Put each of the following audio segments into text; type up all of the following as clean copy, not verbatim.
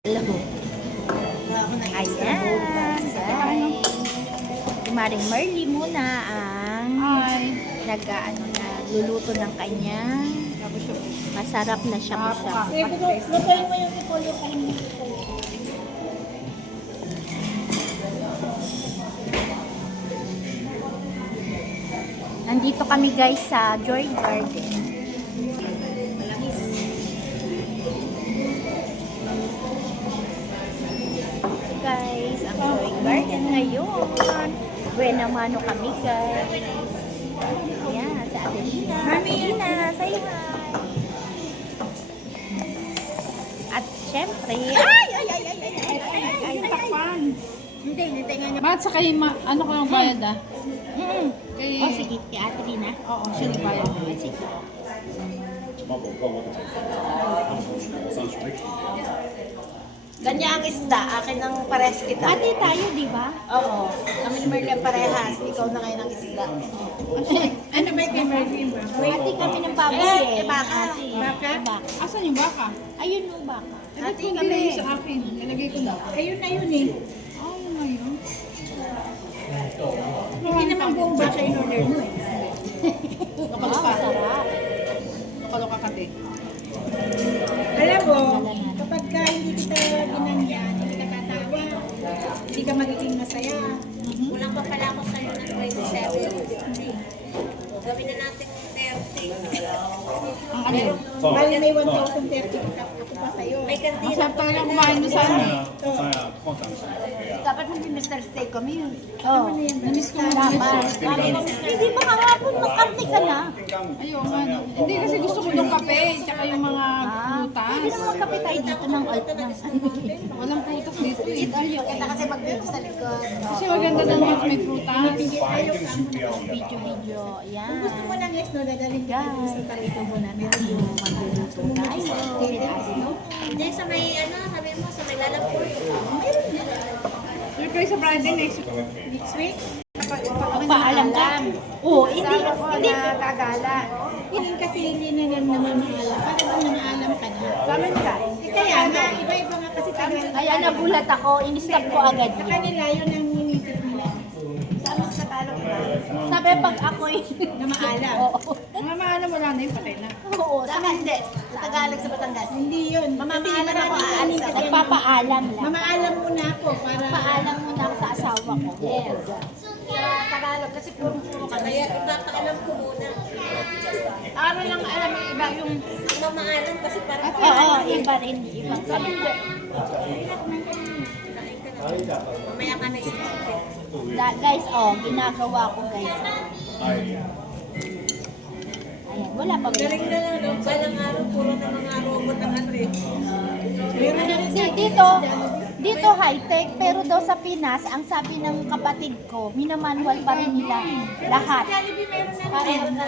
Hello. Ayan, guys. Si Maring Merly muna ang nagluluto ng kanyang masarap na shabu-shabu. Lutuin mo yung repolyo kainin. Nandito kami guys sa Joy Garden. Guys, ang Joy Garden ngayon. Buena mano kami guys. Ayan, sa Adelina. Adelina, say hi. At syempre, Takpan. hindi nga niya. Bakit sa kayo, ano ko yung bayad ah? Kay... Oh, sige, kay Adelina. Oo, siya nagbayad. Sige. Ganyan ang isda, akin ang parehas kita. Ate tayo, di ba? Oo, kami ni Merlin parehas, ikaw na ngayon ang isda. Ano ba yung kay Merlin ba? Ate kami ng baboy eh. baka. Ate, Baka? baka. Asan yung baka? Ayun yung baka. Ate kami sa akin. Nilagay ko na. Ayun na yun eh. Ayun na yun. Hindi naman buong baka in order mo eh. Kapalo ka. Sarap. Kapalo ka kate. Alam mo, kapag ka hindi kita ginanyan, hindi ka tatawa, hindi ka magiging masaya. Kulang pa pala ako sa'yo ng 27. Gawin na natin 30. Ang ano? Bali may 1,030 ako pa sa'yo. May kantina. Masarap talaga kumain mo sa amin. Dapat hindi Mr. Steak kami yun. Oh, Namiss ko dapat. Hindi ba kahapon magkarte ka na? Ayun, ano. Hindi kasi gusto ko ng kape, tsaka yung mga prutas. Pwede naman magkape tayo dito ng alt ng Walang prutas dito eh. Eat all you Kita kasi mag-video sa likod. Kasi maganda lang mas may prutas. video. Ayan. Gusto mo ng yes, no? Dadalhin ka Guys, sa palito mo na. medyo magluluto tayo. Hindi, sa may, ano, sabi mo, sa may lalapur. Sure kayo sa Friday next Next week? Magpaalam ka. Oo, hindi. Kagala. Hindi kasi hindi na naman maalam. Bakit ba namaalam ka na? Sabi ka. Kaya nga, iba-iba nga kasi tagal. Kaya nagulat ako, in-stop ko agad Sa yun. kanila, yun ang inisip nila. Tama sa Tagalog na. Sabi pag ako'y... Na maalam. Oo. Mga maano mo lang na yun, patay na. Oo, Sa hindi. Sa Tagalog sa Batangas. Hindi yun. mamamaalam ako. Nagpapaalam lang. Mamaalam muna ako para... Paalam muna ako sa asawa ko. Yes. Sa Tagalog kasi puro ka. Kaya ipapaalam ko muna. Ano lang alam yung iba yung... Mamaalam kasi para Oo, iba rin. Ibang sabi. mamaya ka na isipin. Guys, oh, ginagawa ko guys. Ayan, wala pa ba? Galing na lang, no? Balang araw, puro na mga robot ang ano eh. Dito high-tech, pero daw sa Pinas, ang sabi ng kapatid ko, minamanual pa rin nila lahat. Jollibee meron na Parang na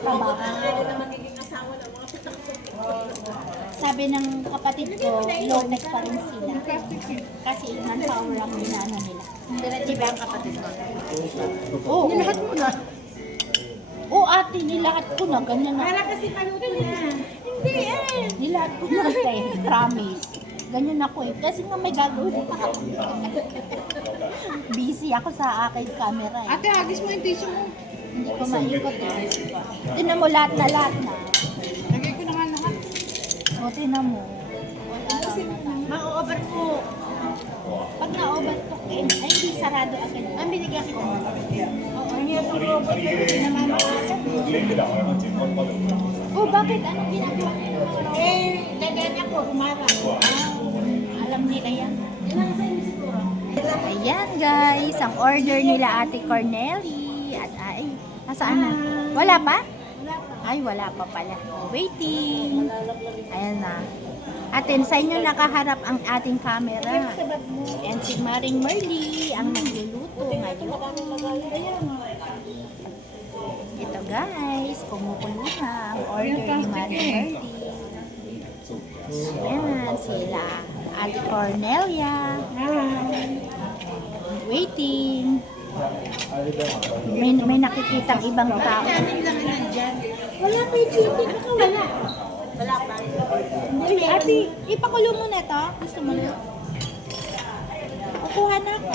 robot ang ano na magiging asawa ng mga sabi ng kapatid ko, low-tech pa rin sila. Kasi manpower ang minano nila. Diretso ba ang kapatid mo? Oo, nilahat mo na. Oo, ate, nilahat ko na. Ganyan na. Para kasi paluto na. Hindi eh. Nilahat ko na, promise. Ganyan ako eh. Kasi nga may gagawin pa ako. Busy ako sa aking camera eh. Ate, hagis mo yung tissue mo. Hindi ko maikot eh. Tinan mo lahat na. Lagay ko na nga lahat. O, tinan mo. Ma-over ko. Pag na-overcook eh, ay hindi sarado agad. Ang binigyan ko. Oo, ang hirap ng robot. Namamakasan. Oh, bakit? Anong ginagawa niyo? Eh, dagan ako, humarap. Alam nila yan. Ayan guys, ang order nila Ate Cornely. At ay, nasaan na? Wala pa? Ay, wala pa pala. Waiting. Ayan na. Atin, sa inyo nakaharap ang ating camera. And si Maring Merly ang nagluluto ngayon. Ito guys, kumukulo na ang order ni Maring Merly. Ayan, sila. Ate Cornelia. Waiting. May nakikitang ibang tao. Kanin lang nandyan. Wala pa yung chicken. Baka wala. Wala pa. Ate, ipakulo mo na to. Gusto mo na? Kukuha na ako.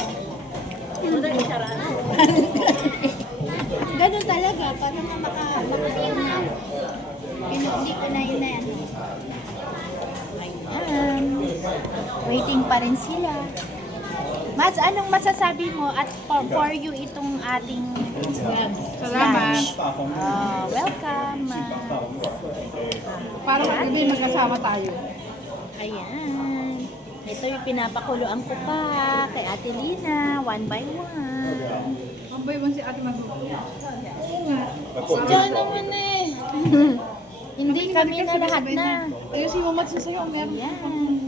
Wala yung saraan. Ganun talaga, para na makakain na. Hindi ko na yun na yan. Ayan. Waiting pa rin sila. Mads, anong masasabi mo at for you itong ating Salamat. lunch? Welcome, Mads. Para hindi magkasama tayo. Ayan. Ito yung pinapakuluan ko pa kay Ate Lina, one by one. Ang bayo si Ate Mag. Si John naman eh. Hindi kami na lahat na. Eh, si Mama sa sayo, meron. Ayan.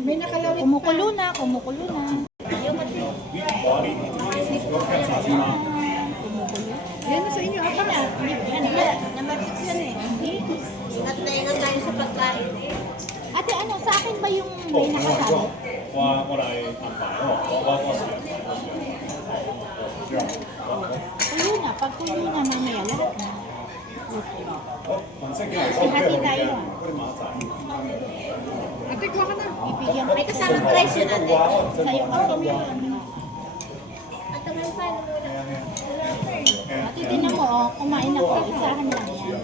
May nakalawit Kumukulo na, kumukulo na. Yan na sa inyo, apa na. Namatix yan eh. Nataingan tayo sa pagkain eh. Ate, ano, sa akin ba yung may nakasabi? 过来安排哦，我是。 Kulo na, pag kulo na mamaya lahat na. 反正幾嚟 Hati tayo ah. 嗰啲馬仔。 Ate, kuha ka na. Ibigyan May kasamang price yun ate. sa'yo kasi. Ate, may paano muna? Ate, tinan mo, oh, kumain ako. Isahan lang yan.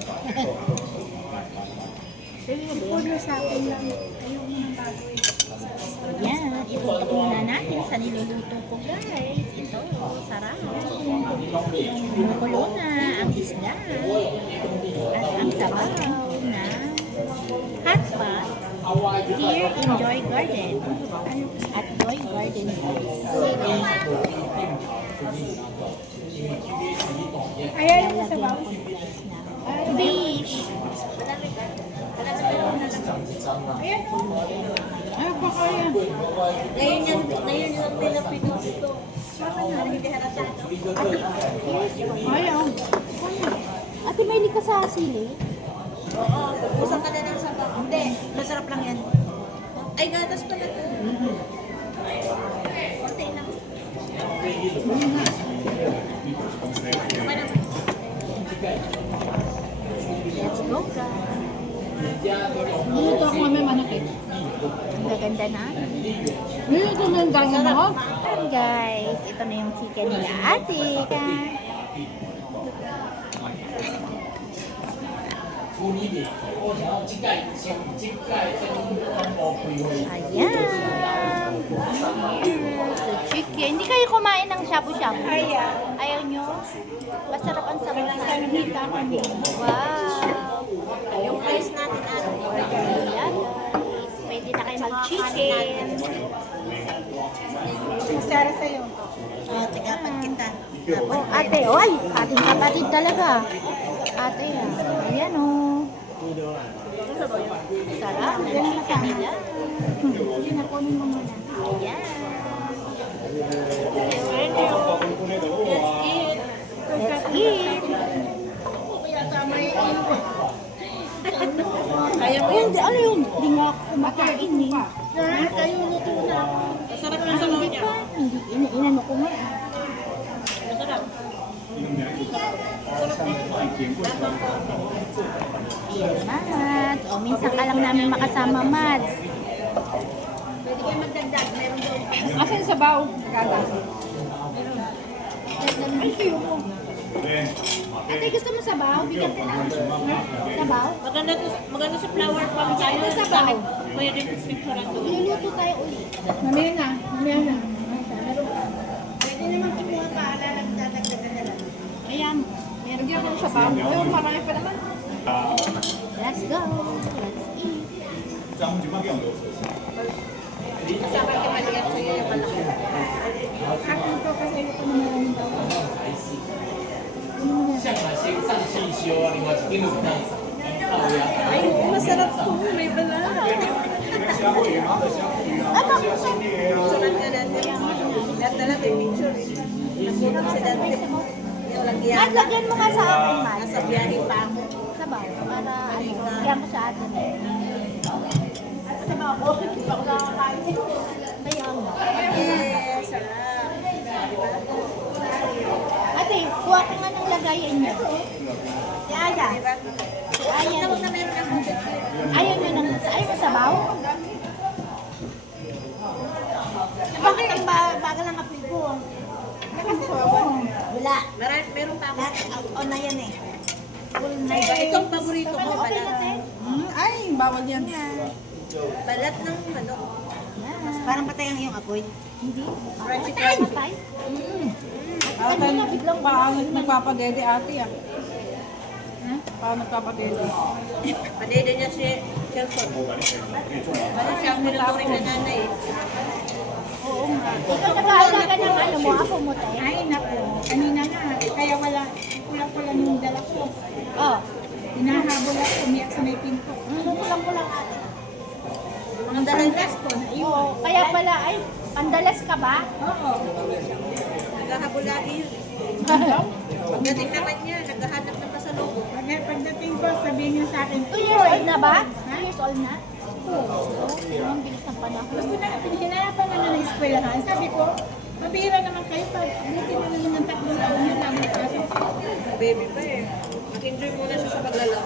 Puno sa akin lang. Ayaw mo ng bago eh. Ayan, itutok muna natin sa niluluto ko guys. Ito, sarap. Kumukulo na ang isda. At ang sabaw na hot pot here in Joy Garden. At Joy Garden guys. Ayaw mo sa bago. Fish. Ay, pa kaya. Ngayon yung pinapinos ko. Bakit hindi halata? Ayaw. Ate, may ka sa sili? Oo, usang ka na ng sabaw. Hindi, masarap lang yan. Ay, gatas pala ito. Konti lang. Okay na. Let's go guys. Luto ako may manakit. Ang gaganda na. Luto mo yung dahil mo. Ayan guys, ito na yung chicken nila ate. Ayan. The chicken. Hindi kayo kumain ng shabu-shabu? Ayaw nyo? Masarap ang sabaw sa Wow. Yung price natin ate. Ayan guys. Pwede na kayo mag-chicken. Masara sa'yo. Oo, tigapan kita. Oh, ate, oy, ating kapatid talaga. Ate, ayan oh. Sarap, yan na sa nila. Nakunin mo muna. Ayan. Let's eat. Kaya mo Hindi, ano yun? Hindi nga ako kumakain eh. Kayo luto na. Masarap yung sabaw Hindi niya. pa. Hindi, inano ko nga. Masarap. Mads. O, minsan ka lang namin makasama, Mads. Pwede kayo magdagdag. Meron doon. Asan yung sabaw? Kala. Ay, siyo mo. Ate, gusto mo sabaw? Bigyan ka na. Sabaw? Maganda sa flower farm tayo. Sa bahay. Pwede picturean doon. Iluluto tayo ulit. Mamaya na. Mamaya na. Pwede naman kinuha pa. Dadagdagan na lang. Ayan. Meron Lagyan pa ko ng na sabaw. Ayun, marami pa naman. Let's go. Let's eat. Kasama ka maliit sa'yo yung malaki. Ako ito kasi ito na maraming daw. 像那些上汽修啊，另外一路这样子，靠呀。 Ay, masarap to. May banana. Sunod ka natin. Lahat na lang may picture. Napunod si Dante. Yung lagyan. Mads, lagyan mo nga sa akin, Mads. Nasa biyahe pa ako. Sabaw. Para ano, bigyan ko sa atin. Sabaw ko. Hindi pa ako nakakain. Kaya mo. Yes, sarap. Ate, kuha ko nga ng lagayan niyo. Si Aya. Diba? Si Aya. Tawag na meron ng Ayaw niyo ng Bakit ang bagal ng apoy ko? Wala. Meron pa ako. On na yan eh. Itong paborito ko, balat. Ay, bawal yan. Balat ng manok. Parang patay ang iyong apoy. Hindi. Crunchy Ay, crunchy. patay. Ate, paano nagpapadede ate ah? Paano nagpapadede? Padede niya si Chelson. Parang siya ang minuturing na nanay. Ikaw nag-aalaga ng ano mo, ako mo tayo. Ay, naku. Kanina nga. Kaya wala. Kulang-kulang yung dala ko. Oh. Hinahabol ako. Umiyak sa may pinto. Kulang-kulang ate. Ang dalang gas ko. Oo. Kaya pala, ay, pandalas ka ba? Oo. Naghahabol lagi yun. Pagdating naman niya, naghahanap ng pasalubong. Pagdating ko, sabihin niya sa akin, 2 years old na ba? 2 years old na? Oo. Ang bilis ng panahon. gusto na, hinahanapan na ng eskwelahan. Sabi ko, mabihira naman kayo pag buti na naman ng 3 taon niya lang magpasok. Baby pa eh. Mag-enjoy muna siya sa paglalaro.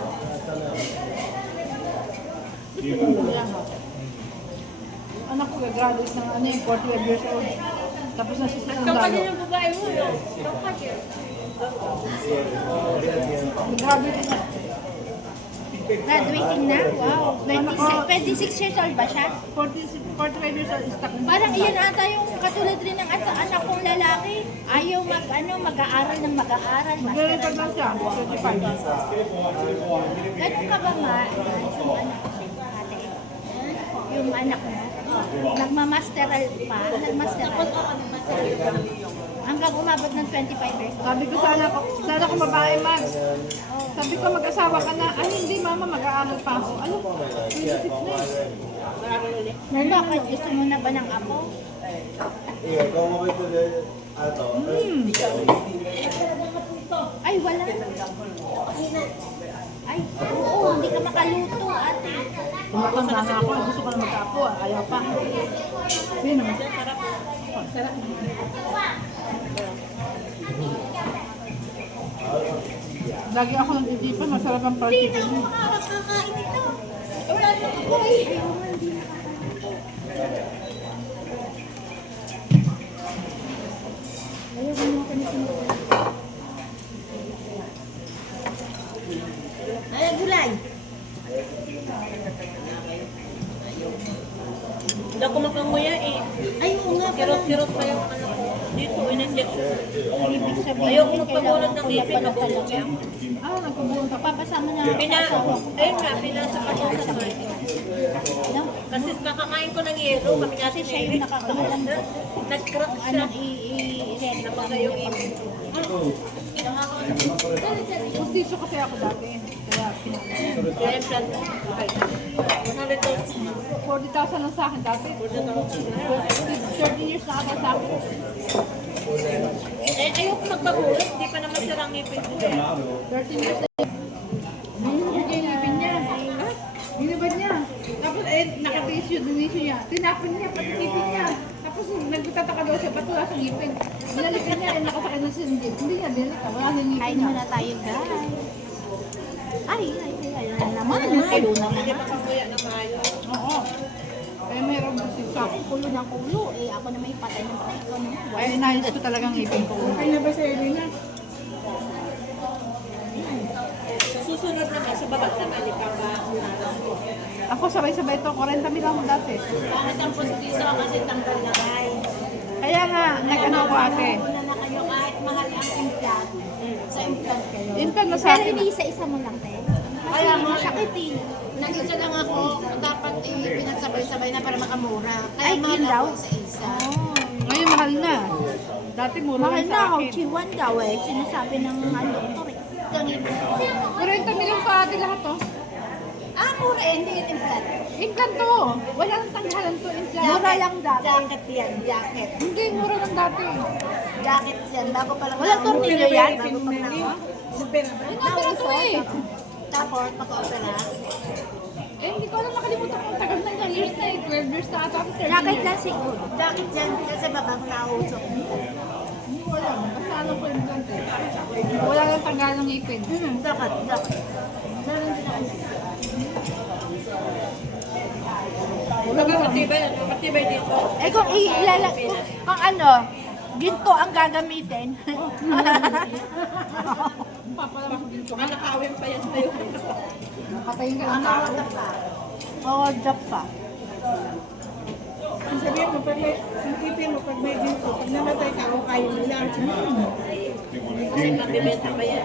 Anak ko, graduate ng ano yung 45 years old. Tapos na siya sa Ikaw pa din sundalo. yung babae mo, no? Ikaw pa din. Graduate na. Graduating na? Wow. 26 years old ba siya? 45 years old, stuck na. Parang iyan ata yung katulad rin ng anak kong lalaki. Ayaw mag-aaral ng mag-aaral. Maglilipad lang siya, 35. Ganun ka ba nga? Yung anak mo? Nagmamasteral pa? Nagmasteral? Hanggang umabot ng 25 years. Sabi ko sana ko babae, Max. Sabi ko mag-asawa ka na. Ay, hindi mama, mag-aaral pa ako. Ano? 26 na eh. Bakit? Gusto mo na ba ng apo? Ay, wala. Ay, oo, hindi ka makaluto, ate. Tumatanda na ako, gusto ko na magkaapo. Ayaw pa. Sino? Lagi ako nag-iipan, masarap ang party ko. Makakakain ito. Wala na ako eh. Ay, gulay. Hindi ako makanguya eh. Ay, oo nga. Kirot-kirot pa yung ano ko. Dito, in-injection. Ibig sabihin, Ayoko magpabulat ng ipin, mabubuti ako. Ah, nagpabuong ka pa. Papasama na ako sa asawa ko. Ayun nga, pinasa ako sa may. No? Kasi kakakain ko ng yelo, kami Kasi natin siya yung nakakaalam. nag-crack siya. Ano, i-ready pa Napagay yung ipin. Pustiso kasi ako dati. Kaya pinag- Kaya yung plan ko. Okay. 40,000 lang sa akin dati. 30 years na ako sa akin. Eh, ayoko magpabulat. Hindi pa naman sirang ipin ko eh. 13 years na yun. Binibigyan yung ipin niya. Binibad niya. Tapos naka-tissue, dinisyo niya. Tinapon niya, pati ipin niya. Tapos nagtataka daw siya, ba't wala siyang ipin? Binalikan niya, nakasakay na siya. Hindi niya, binalikan. Wala nang ipin Kain niya. muna tayo, guys. Ay, naman. Yung kulo naman. Hindi makakuya ng maayos. Oo. Kaya mayroon ba siya sa akin? Kulo ng kulo. Eh, ako na may patay ng piko naman. Ay, inayos ko talagang ipin ko. Okay na ba sa Elena? Sa susunod naman, sa baba naman, ipapaunaran ko. Ako sabay-sabay ito, 40 mil ako dati. Bakit ang pustiso kasi tanggal na rin? Kaya nga, nag-ano ko ate. Una na kayo kahit mahal ang implant. Sa implant kayo. Implant na sa Pero akin. iniisa-isa mo lang, te. Kaya nga, Sakit eh. nag-isa lang ako, dapat pinagsabay-sabay na para makamura. Kaya Ay, mahal yun daw? ako sa isa. Ngayon mahal na. Dati mura Mahal lang na sa ako. akin. Chiwan daw eh. Sinasabi ng doktor eh. Kangin. 40 mil pa ate lahat to. Ah, mura eh, hindi yung implant. Implant to. Wala nang tanghalan to implant. Mura lang dati. Jacket yan, jacket. Hindi, mura lang dati. Jacket yan, bago pa lang. Walang tornilyo yan? Bago pa lang. Ay, napira to eh. Tapos, pag-opera. Eh, hindi ko alam, nakalimutan ko. Tagal na ng years na eh. 12 years na ata. 13 Jacket years. lang siguro. Jacket yan, kasi babang nausok. Hindi ko alam. Basta alam ko implant eh. Wala nang tanggalan ng ipin. Jacket, jacket. Meron din ako. Matibay dito. Eh kung kung ano, ginto ang gagamitin. Papalamak dito. Nakawin pa yan sa'yo. Patayin ka ng tao. Oo, job pa. Ang sabihin mo, pag may, sintipin mo, pag may ginto, pag namatay ka, o kayo nila. Kasi mabibenta pa yan.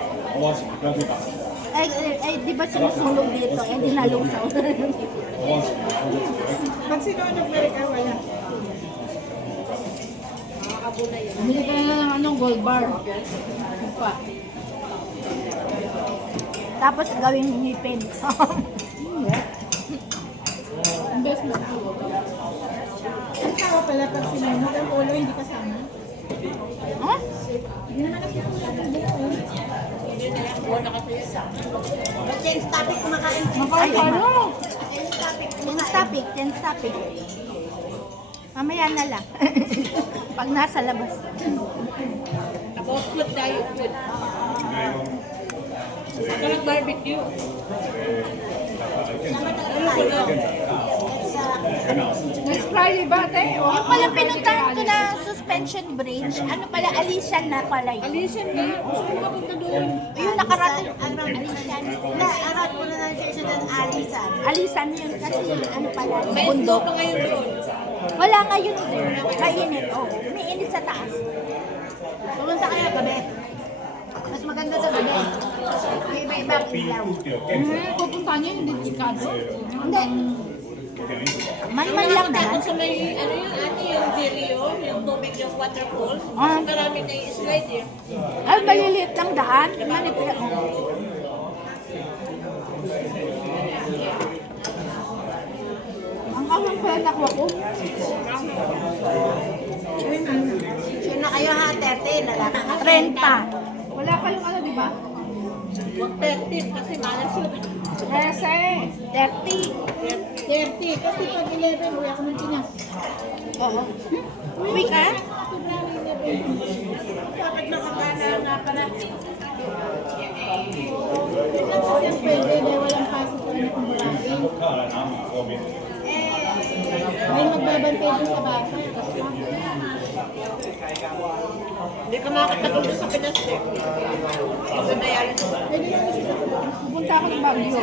Di ba sinusunog dito? Eh, dinalusaw. Pag sinunog na rin ka, wala. Bili ka na ng anong gold bar. Pa. Tapos gawing ngipin. Investment. Ang tao pala pag sinunog, ang ulo hindi kasama. Huh? Hindi naman nagsusulat ang buko. Change topic, kumakain. Ay, ano? Tense topic. Mamaya na lang. Pag nasa labas. About food tayo, food. Sa nag-barbecue. Next Friday ba, te? Yung pala pinuntahan ko na suspension bridge, ano pala, Alisian na pala yun. Alisan na. Gusto ko makapunta doon. Yung nakarating, Alisian. Arat mo na lang siya doon, Alisan. Alisan yun kasi ano pala, May snow bundok. pa ngayon doon. Wala ngayon din. Mainit, oh. May init sa taas. Pumunta kayo gabi. Mas maganda sa gabi. May iba-ibang ilaw. Pupunta niya yung dedikado. Hindi. Man lang Tapos naman. sa may, ano yun, ate, yung Dirio, yung tubig, yung waterfall. Ah. Marami na yung slide eh. Ay, maliliit lang daan. Manipula. Ang awang pala nakuha ko. Sure na kayo ha, 30, lalaki. 30. Wala kayong ano, di ba? 13 kasi malas yun. 30. 30, kasi pag 11, uwi ako ng Pinas. Oo. Uwi ka? February 11. Kapag nakagana nga pala. Kasi ang pwede, dahil walang pasok ko na kung Boracay. May magbabantay din sa bata. Hindi ka makakatagod doon sa Pinas eh. Kasi nayarin ko. Pwede lang kasi sa Pupunta ako ng Baguio.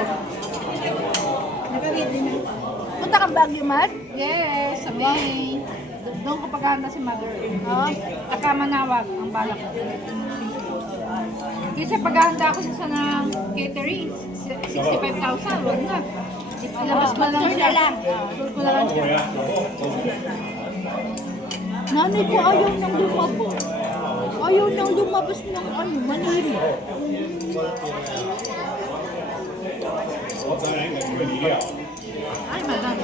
Nakaready na. Punta kang Baguio, Mat? Yes, sa May. Doon ko paghahanda si Mother. Oo. Taka Manawag ang balak ko. Kasi paghahanda ako sa ng catering, 65,000, wag na. Ilabas ko lang Tour siya. na lang. Tour ko na lang siya. Nanay ko ayaw nang lumabas. Ayaw nang lumabas ng ano, Manila. Ay, madam.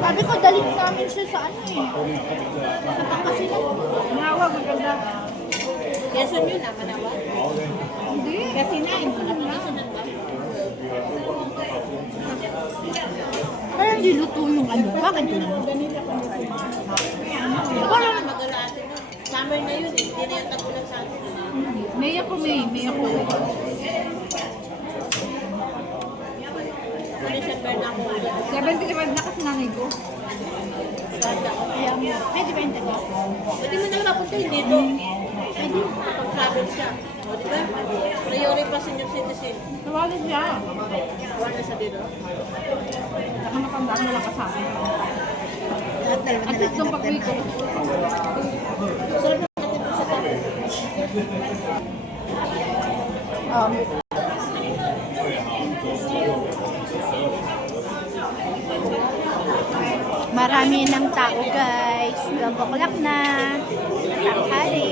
Sabi ko, dalhin namin siya sa ano eh. Sa Pangasinan. Manawag, maganda. Quezon yun, Manawag. Hindi. Kasi 9. Kaya hindi luto yung ano. Bakit yun? Parang magala atin na. Summer na yun eh. Hindi na yung tagulan sa atin. May ako, may ako. December na ako. 75 na kasi nanay ko. Pwede ba yung taga? Pwede mo na napunta dito. Pwede pag-travel siya. O, di ba? Priority pa senior citizen. Tawagin siya. Wala sa dito. Saka matandaan mo lang kasama. At least nung pag-uwi ko. Sarap na natin sa tabi. Marami ng tao guys. Gabuklak na. Tanghali.